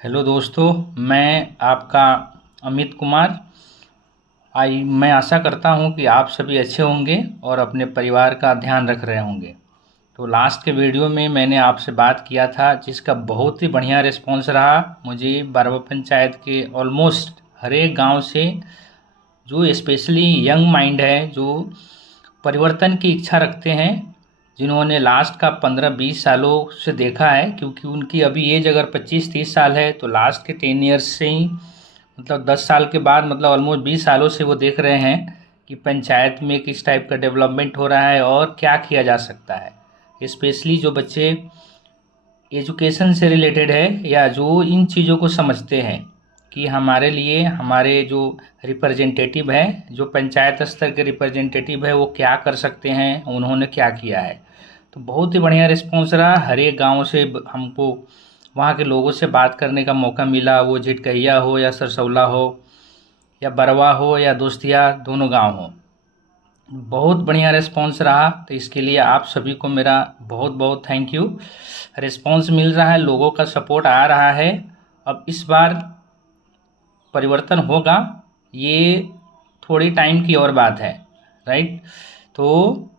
Hello दोस्तों, मैं आपका अमित कुमार। मैं आशा करता हूं कि आप सभी अच्छे होंगे और अपने परिवार का ध्यान रख रहे होंगे। तो लास्ट के वीडियो में मैंने आपसे बात किया था जिसका बहुत ही बढ़िया रिस्पांस रहा। मुझे बारवा पंचायत के ऑलमोस्ट हर एक गांव से जो स्पेशली यंग माइंड है, जो परिवर्तन की इच्छा रखते हैं, जिन्होंने लास्ट का 15-20 सालों से देखा है, क्योंकि उनकी अभी एज अगर 25-30 साल है तो लास्ट के 10 ईयर्स से ही, मतलब 10 साल के बाद, मतलब ऑलमोस्ट 20 सालों से वो देख रहे हैं कि पंचायत में किस टाइप का डेवलपमेंट हो रहा है और क्या किया जा सकता है। स्पेशली जो बच्चे एजुकेशन से रिलेटेड है या जो इन चीज़ों को समझते हैं कि हमारे लिए हमारे जो रिप्रेजेंटेटिव है, जो पंचायत स्तर के रिप्रेजेंटेटिव है, वो क्या कर सकते हैं, उन्होंने क्या किया है। तो बहुत ही बढ़िया रिस्पॉन्स रहा। हर एक गाँव से हमको वहाँ के लोगों से बात करने का मौका मिला, वो झिटकहिया हो या सरसौला हो या बरवा हो या दोस्तिया, दोनों गांव हो। बहुत बढ़िया रिस्पॉन्स रहा। तो इसके लिए आप सभी को मेरा बहुत बहुत थैंक यू। रिस्पॉन्स मिल रहा है, लोगों का सपोर्ट आ रहा है। अब इस बार परिवर्तन होगा, ये थोड़ी टाइम की और बात है, राइट। तो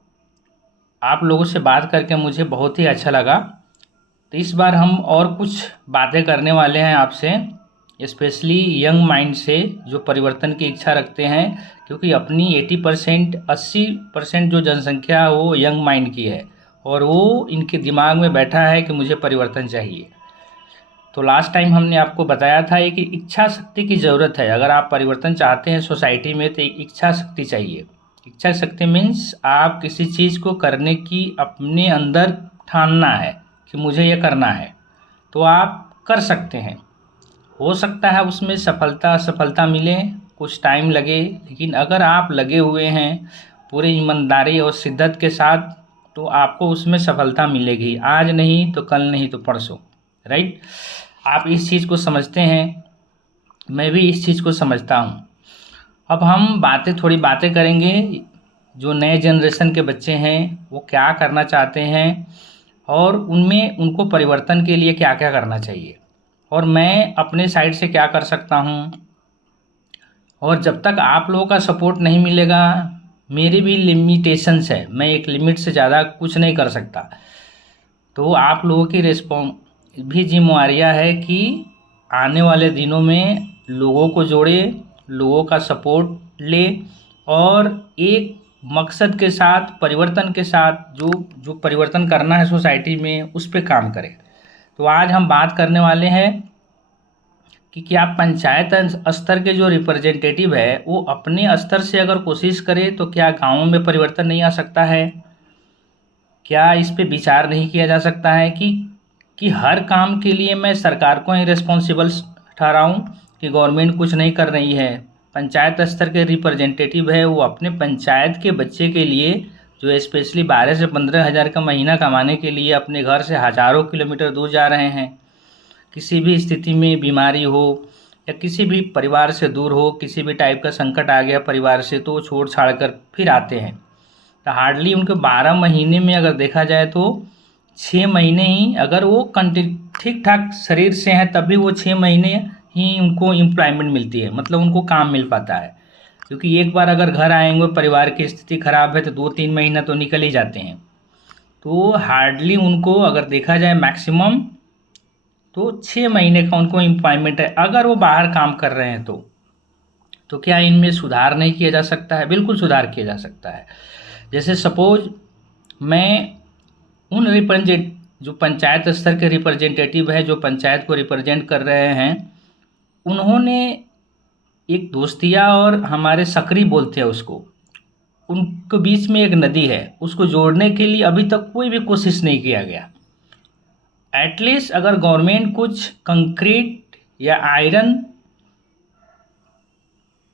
आप लोगों से बात करके मुझे बहुत ही अच्छा लगा। तो इस बार हम और कुछ बातें करने वाले हैं आपसे, स्पेशली यंग माइंड से, जो परिवर्तन की इच्छा रखते हैं, क्योंकि अपनी 80% जो जनसंख्या है वो यंग माइंड की है और वो इनके दिमाग में बैठा है कि मुझे परिवर्तन चाहिए। तो लास्ट टाइम हमने आपको बताया था कि इच्छा शक्ति की ज़रूरत है। अगर आप परिवर्तन चाहते हैं सोसाइटी में तो इच्छा शक्ति चाहिए। इच्छा शक्ति मीन्स आप किसी चीज़ को करने की अपने अंदर ठानना है कि मुझे ये करना है, तो आप कर सकते हैं। हो सकता है उसमें सफलता असफलता मिले, कुछ टाइम लगे, लेकिन अगर आप लगे हुए हैं पूरी ईमानदारी और शिद्दत के साथ तो आपको उसमें सफलता मिलेगी। आज नहीं तो कल, नहीं तो परसों, राइट। आप इस चीज़ को समझते हैं, मैं भी इस चीज़ को समझता हूँ। अब हम थोड़ी बातें करेंगे, जो नए जनरेशन के बच्चे हैं वो क्या करना चाहते हैं और उनमें उनको परिवर्तन के लिए क्या क्या करना चाहिए, और मैं अपने साइड से क्या कर सकता हूँ। और जब तक आप लोगों का सपोर्ट नहीं मिलेगा, मेरी भी लिमिटेशंस है, मैं एक लिमिट से ज़्यादा कुछ नहीं कर सकता। तो आप लोगों की रिस्पॉन्स भी जिम्मेवारियाँ है कि आने वाले दिनों में लोगों को जोड़े, लोगों का सपोर्ट ले और एक मकसद के साथ, परिवर्तन के साथ, जो जो परिवर्तन करना है सोसाइटी में, उस पे काम करें। तो आज हम बात करने वाले हैं कि क्या पंचायत स्तर के जो रिप्रेजेंटेटिव है वो अपने स्तर से अगर कोशिश करे तो क्या गाँवों में परिवर्तन नहीं आ सकता है। क्या इस पे विचार नहीं किया जा सकता है कि हर काम के लिए मैं सरकार को ही रिस्पॉन्सिबल ठहराऊं कि गवर्नमेंट कुछ नहीं कर रही है। पंचायत स्तर के रिप्रेजेंटेटिव है वो अपने पंचायत के बच्चे के लिए, जो स्पेशली 12 से 15 हज़ार का महीना कमाने के लिए अपने घर से हज़ारों किलोमीटर दूर जा रहे हैं, किसी भी स्थिति में बीमारी हो या किसी भी परिवार से दूर हो, किसी भी टाइप का संकट आ गया परिवार से, तो छोड़ छाड़ कर फिर आते हैं। तो हार्डली उनके 12 महीने में अगर देखा जाए तो 6 महीने ही, अगर वो ठीक ठाक शरीर से हैं तब भी वो 6 महीने ही उनको एम्प्लॉयमेंट मिलती है, मतलब उनको काम मिल पाता है। क्योंकि एक बार अगर घर आएंगे, परिवार की स्थिति खराब है, तो 2-3 महीना तो निकल ही जाते हैं। तो हार्डली उनको अगर देखा जाए मैक्सिमम तो 6 महीने का उनको एम्प्लॉयमेंट है, अगर वो बाहर काम कर रहे हैं तो क्या इनमें सुधार नहीं किया जा सकता है? बिल्कुल सुधार किया जा सकता है। जैसे सपोज मैं उन रिप्रेजेंट जो पंचायत स्तर के रिप्रेजेंटेटिव है, जो पंचायत को रिप्रेजेंट कर रहे हैं, उन्होंने एक दोस्तिया और हमारे सकरी बोलते हैं उसको, उनके बीच में एक नदी है, उसको जोड़ने के लिए अभी तक कोई भी कोशिश नहीं किया गया। एटलीस्ट अगर गवर्नमेंट कुछ कंक्रीट या आयरन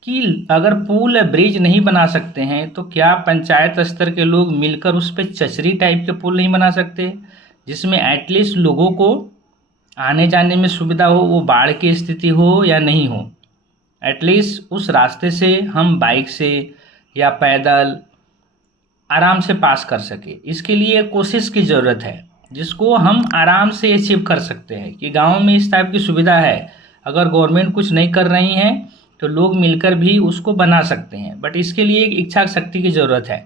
कि अगर पुल या ब्रिज नहीं बना सकते हैं तो क्या पंचायत स्तर के लोग मिलकर उस पर चचरी टाइप के पुल नहीं बना सकते, जिसमें एटलीस्ट लोगों को आने जाने में सुविधा हो, वो बाढ़ की स्थिति हो या नहीं हो, एटलीस्ट उस रास्ते से हम बाइक से या पैदल आराम से पास कर सके। इसके लिए कोशिश की ज़रूरत है। जिसको हम आराम से अचीव कर सकते हैं कि गाँव में इस टाइप की सुविधा है। अगर गवर्नमेंट कुछ नहीं कर रही है तो लोग मिलकर भी उसको बना सकते हैं, बट इसके लिए एक इच्छा शक्ति की ज़रूरत है।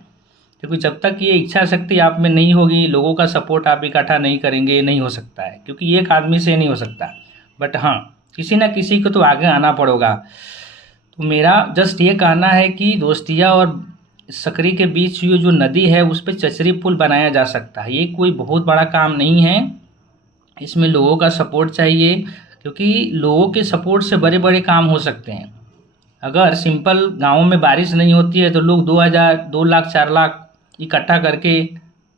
क्योंकि जब तक ये इच्छा शक्ति आप में नहीं होगी, लोगों का सपोर्ट आप इकट्ठा नहीं करेंगे, ये नहीं हो सकता है, क्योंकि एक आदमी से नहीं हो सकता। बट हाँ, किसी ना किसी को तो आगे आना पड़ेगा। तो मेरा जस्ट ये कहना है कि दोस्तिया और सकरी के बीच ये जो नदी है उस पर चचरी पुल बनाया जा सकता है। ये कोई बहुत बड़ा काम नहीं है, इसमें लोगों का सपोर्ट चाहिए, क्योंकि लोगों के सपोर्ट से बड़े बड़े काम हो सकते हैं। अगर सिंपल गाँव में बारिश नहीं होती है तो लोग 2000, 2 लाख, 4 लाख इकट्ठा करके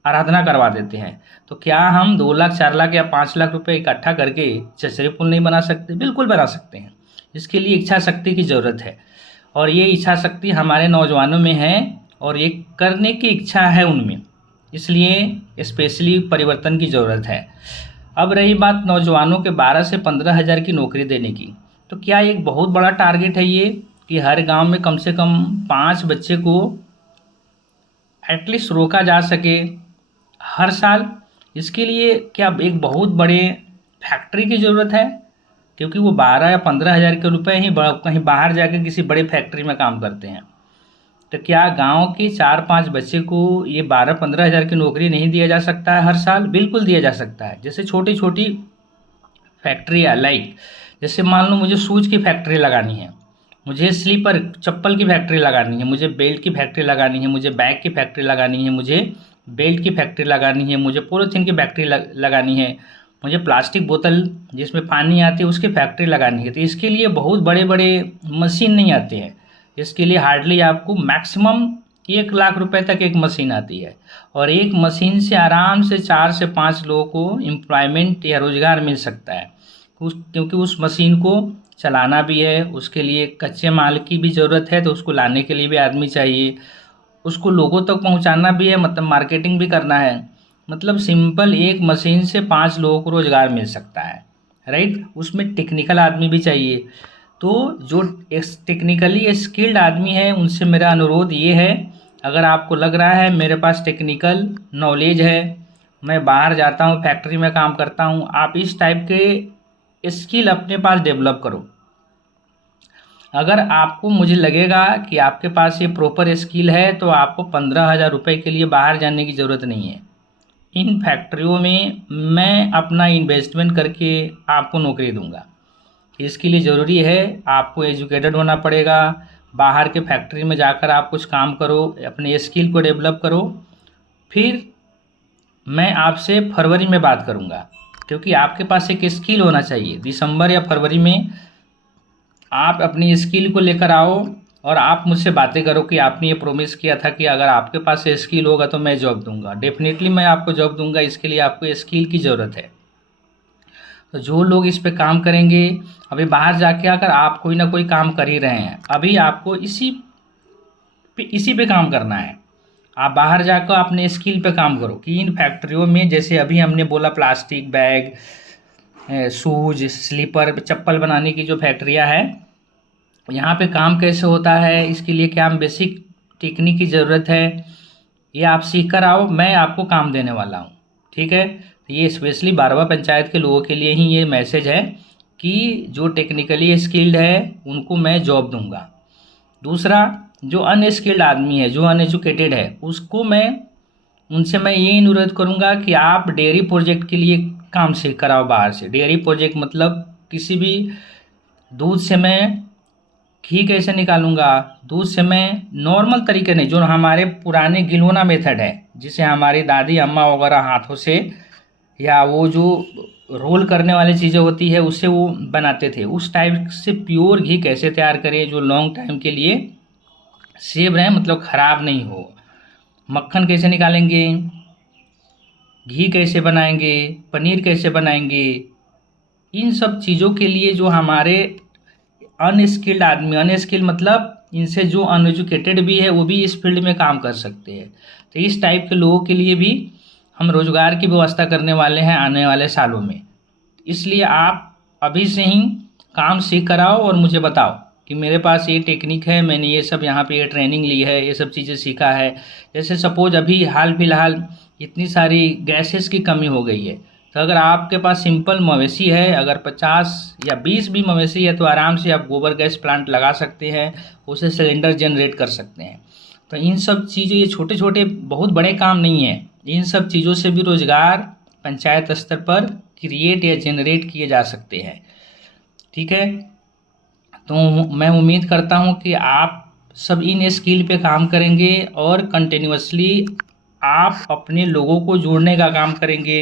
आराधना करवा देते हैं। तो क्या हम 2 लाख, 4 लाख या 5 लाख रुपए इकट्ठा करके चचरे पुल नहीं बना सकते? बिल्कुल बना सकते हैं। इसके लिए इच्छा शक्ति की ज़रूरत है, और ये इच्छा शक्ति हमारे नौजवानों में है और ये करने की इच्छा है उनमें, इसलिए स्पेशली परिवर्तन की ज़रूरत है। अब रही बात नौजवानों के 12 से 15 हज़ार की नौकरी देने की, तो क्या एक बहुत बड़ा टारगेट है ये कि हर गांव में कम से कम 5 बच्चे को एटलीस्ट रोका जा सके हर साल? इसके लिए क्या एक बहुत बड़े फैक्ट्री की ज़रूरत है? क्योंकि वो 12 या 15 हज़ार के रुपए ही कहीं बाहर जाके किसी बड़े फैक्ट्री में काम करते हैं। तो क्या गांव के 4-5 बच्चे को ये 12-15 हज़ार की नौकरी नहीं दिया जा सकता है हर साल? बिल्कुल दिया जा सकता है। जैसे छोटी छोटी फैक्ट्रियाँ, लाइक जैसे मान लो मुझे शूज़ की फैक्ट्री लगानी है, मुझे स्लीपर चप्पल की फैक्ट्री लगानी है, मुझे बेल्ट की फैक्ट्री लगानी है, मुझे बैग की फैक्ट्री लगानी है, मुझे बेल्ट की फैक्ट्री लगानी है, मुझे पॉलीथीन की फैक्ट्री लगानी है, मुझे प्लास्टिक बोतल जिसमें पानी आती है उसकी फैक्ट्री लगानी है। तो इसके लिए बहुत बड़े बड़े मशीन नहीं आते हैं। इसके लिए हार्डली आपको मैक्सिमम 1 लाख रुपए तक एक मशीन आती है, और एक मशीन से आराम से 4 से 5 लोगों को एम्प्लॉयमेंट या रोज़गार मिल सकता है। क्योंकि उस मशीन को चलाना भी है, उसके लिए कच्चे माल की भी ज़रूरत है, तो उसको लाने के लिए भी आदमी चाहिए, उसको लोगों तक पहुंचाना भी है, मतलब मार्केटिंग भी करना है। मतलब सिंपल एक मशीन से 5 लोगों को रोज़गार मिल सकता है, राइट। उसमें टेक्निकल आदमी भी चाहिए। तो जो टेक्निकली स्किल्ड आदमी है उनसे मेरा अनुरोध ये है, अगर आपको लग रहा है मेरे पास टेक्निकल नॉलेज है, मैं बाहर जाता हूँ, फैक्ट्री में काम करता हूँ, आप इस टाइप के स्किल अपने पास डेवलप करो। अगर आपको मुझे लगेगा कि आपके पास ये प्रॉपर स्किल है तो आपको 15,000 रुपये के लिए बाहर जाने की ज़रूरत नहीं है। इन फैक्ट्रियों में मैं अपना इन्वेस्टमेंट करके आपको नौकरी दूंगा। इसके लिए ज़रूरी है आपको एजुकेटेड होना पड़ेगा, बाहर के फैक्ट्री में जाकर आप कुछ काम करो, अपने स्किल को डेवलप करो। फिर मैं आपसे फरवरी में बात करूंगा, क्योंकि आपके पास एक स्किल होना चाहिए। दिसंबर या फरवरी में आप अपनी स्किल को लेकर आओ और आप मुझसे बातें करो कि आपने ये प्रॉमिस किया था कि अगर आपके पास स्किल होगा तो मैं जॉब दूंगा। डेफिनेटली मैं आपको जॉब दूंगा, इसके लिए आपको स्किल की ज़रूरत है। तो जो लोग इस पे काम करेंगे, अभी बाहर जाके अगर आप कोई ना कोई काम कर ही रहे हैं, अभी आपको इसी पे काम करना है। आप बाहर जाकर अपने स्किल पे काम करो कि इन फैक्ट्रियों में, जैसे अभी हमने बोला प्लास्टिक बैग, शूज, स्लीपर, चप्पल बनाने की जो फैक्ट्रियाँ हैं, यहाँ पे काम कैसे होता है, इसके लिए क्या बेसिक टेक्निक की ज़रूरत है, ये आप सीख कर आओ, मैं आपको काम देने वाला हूँ, ठीक है। तो ये स्पेशली बारवा पंचायत के लोगों के लिए ही ये मैसेज है कि जो टेक्निकली स्किल्ड है उनको मैं जॉब दूंगा। दूसरा, जो अनस्किल्ड आदमी है, जो अनएजुकेटेड है, उसको उनसे मैं ये अनुरोध करूँगा कि आप डेयरी प्रोजेक्ट के लिए काम सीख कर आओ बाहर से। डेयरी प्रोजेक्ट मतलब किसी भी दूध से मैं घी कैसे निकालूंगा, दूध से मैं नॉर्मल तरीके नहीं, जो हमारे पुराने गिलोना मेथड है, जिसे हमारी दादी अम्मा वगैरह हाथों से या वो जो रोल करने वाली चीज़ें होती है उससे वो बनाते थे, उस टाइप से प्योर घी कैसे तैयार करें जो लॉन्ग टाइम के लिए सेव रहे, मतलब ख़राब नहीं हो। मक्खन कैसे निकालेंगे, घी कैसे बनाएंगे, पनीर कैसे बनाएंगे, इन सब चीज़ों के लिए जो हमारे अनस्किल्ड आदमी, अनस्किल्ड मतलब इनसे जो अनएजुकेटेड भी है वो भी इस फील्ड में काम कर सकते हैं। तो इस टाइप के लोगों के लिए भी हम रोज़गार की व्यवस्था करने वाले हैं आने वाले सालों में। इसलिए आप अभी से ही काम सीख कर आओ और मुझे बताओ कि मेरे पास ये टेक्निक है, मैंने ये सब यहाँ पे ये ट्रेनिंग ली है, ये सब चीज़ें सीखा है। जैसे सपोज अभी हाल फिलहाल इतनी सारी गैसेस की कमी हो गई है, तो अगर आपके पास सिंपल मवेशी है, अगर 50 या 20 भी मवेशी है, तो आराम से आप गोबर गैस प्लांट लगा सकते हैं, उसे सिलेंडर जनरेट कर सकते हैं। तो इन सब चीज़ें, ये छोटे छोटे बहुत बड़े काम नहीं है, इन सब चीज़ों से भी रोज़गार पंचायत स्तर पर क्रिएट या जनरेट किए जा सकते हैं। ठीक है, तो मैं उम्मीद करता हूँ कि आप सब इन स्किल पे काम करेंगे और कंटिन्यूअसली आप अपने लोगों को जोड़ने का काम करेंगे,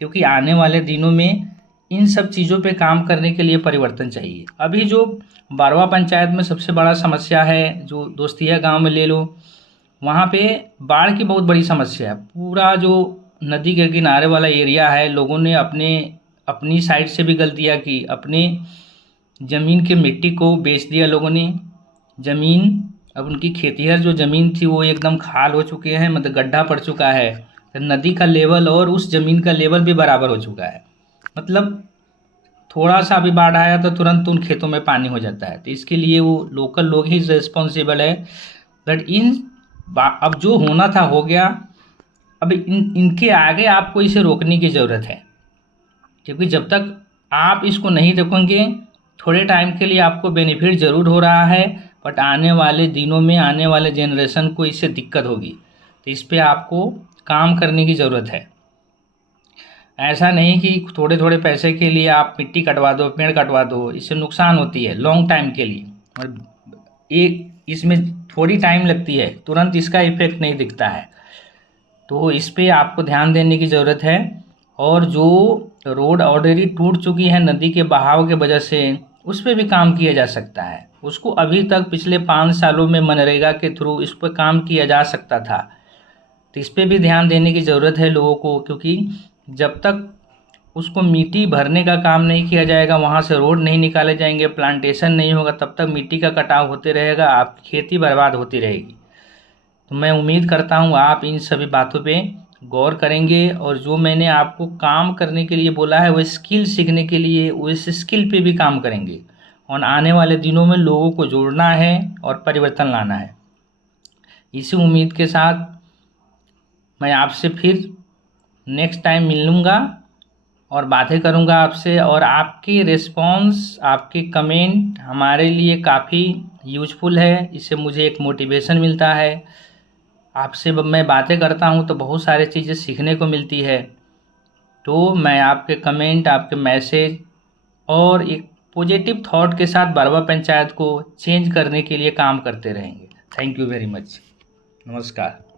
क्योंकि आने वाले दिनों में इन सब चीज़ों पे काम करने के लिए परिवर्तन चाहिए। अभी जो बारवा पंचायत में सबसे बड़ा समस्या है, जो दोस्तिया गांव में ले लो, वहाँ पे बाढ़ की बहुत बड़ी समस्या है। पूरा जो नदी के किनारे वाला एरिया है, लोगों ने अपनी साइड से भी गलतियाँ की, अपने ज़मीन के मिट्टी को बेच दिया लोगों ने। ज़मीन, अब उनकी खेतिहर जो ज़मीन थी वो एकदम खाल हो चुके हैं, मतलब गड्ढा पड़ चुका है, तो नदी का लेवल और उस ज़मीन का लेवल भी बराबर हो चुका है। मतलब थोड़ा सा भी बाढ़ आया तो तुरंत उन खेतों में पानी हो जाता है। तो इसके लिए वो लोकल लोग ही रिस्पॉन्सिबल है। बट अब जो होना था हो गया। अब इनके आगे आपको इसे रोकने की ज़रूरत है, क्योंकि जब तक आप इसको नहीं रोकेंगे, थोड़े टाइम के लिए आपको बेनिफिट ज़रूर हो रहा है, बट आने वाले दिनों में आने वाले जनरेशन को इससे दिक्कत होगी। तो इस पे आपको काम करने की ज़रूरत है। ऐसा नहीं कि थोड़े थोड़े पैसे के लिए आप मिट्टी कटवा दो, पेड़ कटवा दो, इससे नुकसान होती है लॉन्ग टाइम के लिए। और एक इसमें थोड़ी टाइम लगती है, तुरंत इसका इफेक्ट नहीं दिखता है। तो इस पे आपको ध्यान देने की ज़रूरत है। और जो रोड ऑलरेडी टूट चुकी है नदी के बहाव के वजह से, उस पर भी काम किया जा सकता है। उसको अभी तक पिछले 5 सालों में मनरेगा के थ्रू इस पर काम किया जा सकता था। तो इस पर भी ध्यान देने की ज़रूरत है लोगों को, क्योंकि जब तक उसको मिट्टी भरने का काम नहीं किया जाएगा, वहाँ से रोड नहीं निकाले जाएंगे, प्लांटेशन नहीं होगा, तब तक मिट्टी का कटाव होते रहेगा, आपकी खेती बर्बाद होती रहेगी। तो मैं उम्मीद करता हूँ आप इन सभी बातों पे गौर करेंगे, और जो मैंने आपको काम करने के लिए बोला है वो स्किल सीखने के लिए, उस स्किल पे भी काम करेंगे। और आने वाले दिनों में लोगों को जोड़ना है और परिवर्तन लाना है। इसी उम्मीद के साथ मैं आपसे फिर नेक्स्ट टाइम मिलूँगा और बातें करूँगा आपसे। और आपकी रिस्पॉन्स, आपके कमेंट हमारे लिए काफ़ी यूजफुल है, इससे मुझे एक मोटिवेशन मिलता है। आपसे मैं बातें करता हूँ तो बहुत सारी चीज़ें सीखने को मिलती है। तो मैं आपके कमेंट, आपके मैसेज और एक पॉजिटिव थॉट के साथ बारवा पंचायत को चेंज करने के लिए काम करते रहेंगे। Thank you very much. नमस्कार।